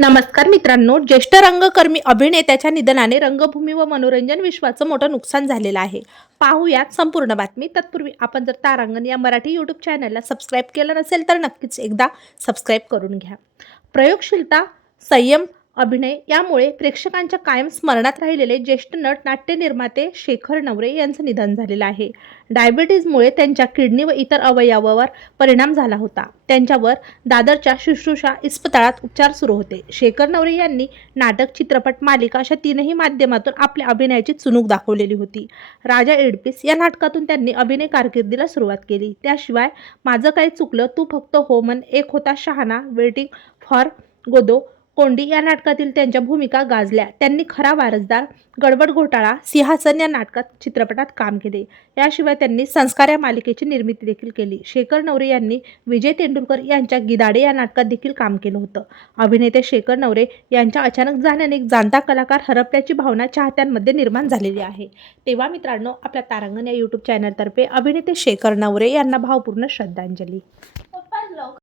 नमस्कार मित्रांनो ज्येष्ठ रंगकर्मी अभिनेत्याच्या निधनाने रंगभूमी व मनोरंजन विश्वाचं मोठं नुकसान झालेलं आहे. पाहूयात संपूर्ण बातमी. तत्पूर्वी आपण जर तारांगण या मराठी यूट्यूब चॅनलला सबस्क्राईब केलं नसेल तर नक्कीच एकदा सबस्क्राईब करून घ्या. प्रयोगशीलता संयम अभिनय. यामुळे प्रेक्षकांच्या कायम स्मरणात राहिलेले ज्येष्ठ नट नाट्य निर्माते शेखर नवरे यांचं निधन झालेलं आहे. डायबिटीजमुळे त्यांच्या किडनी व इतर अवयवावर परिणाम झाला होता. त्यांच्यावर दादरच्या शुश्रूषा इस्पताळात उपचार सुरू होते. शेखर नवरे यांनी नाटक चित्रपट मालिका अशा तीनही माध्यमातून आपल्या अभिनयाची चुणूक दाखवलेली होती. राजा एडपिस या नाटकातून त्यांनी अभिनय कारकिर्दीला सुरुवात केली. त्याशिवाय माझं काही चुकलं तू फक्त होमन एक होता शहाणा वेटिंग फॉर गोदो कोंडी या नाटकातील त्यांच्या भूमिका गाजल्या. त्यांनी खरा वारसदार गडबड घोटाळा सिंहासन या नाटकात चित्रपटात काम केले. याशिवाय त्यांनी संस्कार या मालिकेची निर्मिती देखील केली. शेखर नवरे यांनी विजय तेंडुलकर यांच्या गिदाडे या नाटकात देखील काम केलं होतं. अभिनेते शेखर नवरे यांच्या अचानक जाण्याने एक जाणता कलाकार हरपल्याची भावना चाहत्यांमध्ये निर्माण झालेली आहे. तेव्हा मित्रांनो आपल्या तारांगण या यूट्यूब चॅनलतर्फे अभिनेते शेखर नवरे यांना भावपूर्ण श्रद्धांजली.